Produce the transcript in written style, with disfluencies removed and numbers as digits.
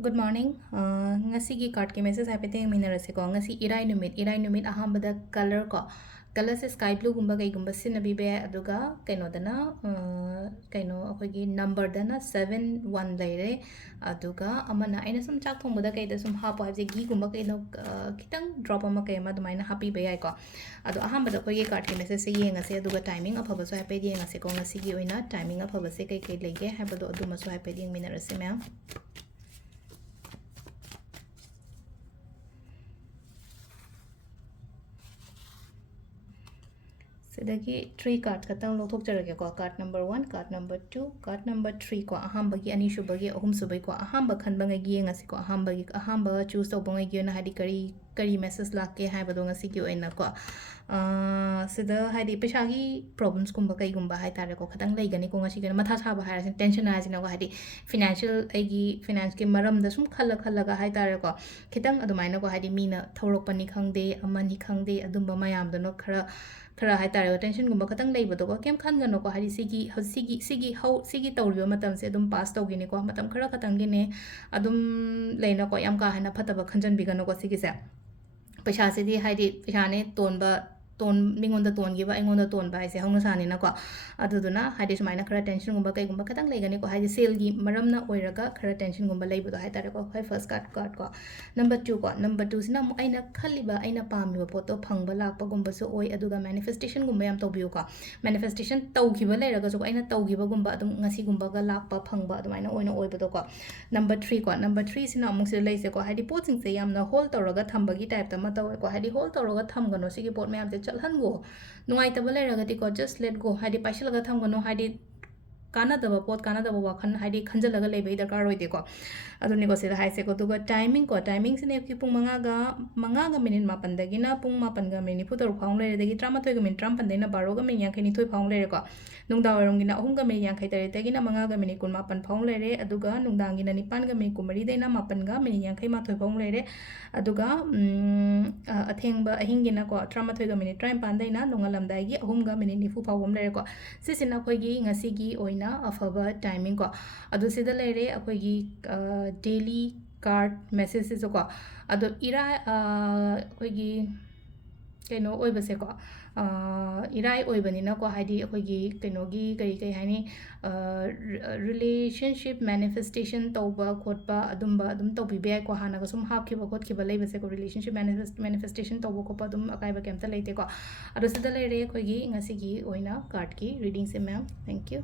Good morning. Ngasigi card ki message happy thing minarase ko. Ngasi irai numit ahambada color ko. Color se sky blue gumba kai gumba sinabi be aduga kaino dana kaino akogi number dana 71 laire aduga amana aina sum chak thongboda kai da sum hapo habje gi gumba kaino kitang drop ama kai ma dumaina happy be ai ko. Adu ahambada akogi card ki message se yengase aduga timing afaba so happy yengase ko ngasigi oina timing afaba se kai kai lege habado adu maso happy yeng minarase ma'am. सिदगी 3 card खतंग लोथोकजरगे को card number 1 card number 2 card number 3 को अहांबगी अनि सुबगी अहुम सुबई को अहांब खनबंग गी ngasi को अहांबगी अहांब choose तो बंग गी ना हादी करी मैसेज लाके हाइबदो ngasi की ओइना को सिदा हादी पेशागी प्रॉब्लम्स कुंबा कई गुंबा हाय तारे को खतंग लेगनी को ngasi के मथा छाबा हाय टेंशन आजिना को हादी फाइनेंशियल एगी फाइनेंस के मरम द सुम खल खलगा हाय तारे को खितंग अदुमाइना को हादी मीना थौरोपनी खंगदे अमनी खंगदे अदुंबा मयाम दनो खरा हाय तारे टेंशन गुंबा खतंग लेबदो को केम खनगनो को हादी सिगी तौरिबो मतम से अदुम पास तौगिने को मतम खरा खतंग गिने अदुम लेना को याम का हाना फतबा खंजन बिगनो को सिगी से पैसा से हादी पैसाने तोन मिंगोंदा तोनगिबा एंगोंदा तोनबा हाइसे हौना सानिना को अदुदुना हाइदे सुमाइना खरा टेंशन गुंबा कई गुंबा खतंग लेगनी को हाइदे सेल गी मरमना ओइरगा खरा टेंशन गुंबा लेबदो हाय तारे को हाय फर्स्ट कार्ड को नंबर 2 सिना मु आइना खलिबा आइना पामिबा पोतो फंगबा लाकपा गुंबा सो ओइ अदुगा मैनिफेस्टेशन गुंबा याम तौबियो को मैनिफेस्टेशन तौगिबा लेरगा जो आइना तौगिबा गुंबा अदुम ngasi गुंबा गा लाकपा फंगबा अदुमाइना ओइना ओइबदो को नंबर 3 सिना अमुक से लेसे को हाइदे पोचिंग से यामना होल तौरगा थंबगी टाइप तमा तौ को हाइदे होल तौरगा थमगनो सिगी पोट मैम से चलहनगो नुआइतबा लेरगति को जस्ट लेट गो हाइदे पाइसलगा थमगनो हाइदे कानादबा पोट कानादबा वाखन हाइदे खंजलगा लेबे दरकार होइदे को अदुनि को सिदा हाइसे को दुगा टाइमिंग सिने की पुंग मंगा गा मिनिट मापन दगिना पुंग मापन गा मिनिट फुतर फाउंग लेरे दगी 33 गा मिनिट 35 दैना 12 गा मिनिट 52 फाउंग लेरे को नुंगदा वरंगिना 3 गा मिनिट 53 दगिना मंगा गा मिनिट 19 फाउंग लेरे अदुगा नुंगदांगिना 9 गा मिनिट 9 दैना मापन गा मिनिट 51 फाउंग लेरे अदुगा अथेंगबा अहिंगिना को 33 गा मिनिट 53 दैना नोंगलमदाइगी 3 गा मिनिट 90 फाउंग लेरे को सिसिना खोइगी ngasi ओइना अफबा टाइमिंग को अदु सिदा लेरे अखोइगी डेली कार्ड मैसेजेस को अदो इरा अखोइगी कनो ओइबसे को इराई ओइबनिना को हाइदी अखोइगी कनोगी करी हाइनी रिलेशनशिप मैनिफेस्टेशन तौबा खोटबा अदुम तौबिबे को हाना को सुम हापखिबा खोटखिबा लेबसे को रिलेशनशिप मैनिफेस्टेशन तौबा खोपा अदुम अकाइबा केमता लेते को अदो सिदा लेरे अखोइगी ngasi की ओइना कार्ड की रीडिंग से मैम थैंक यू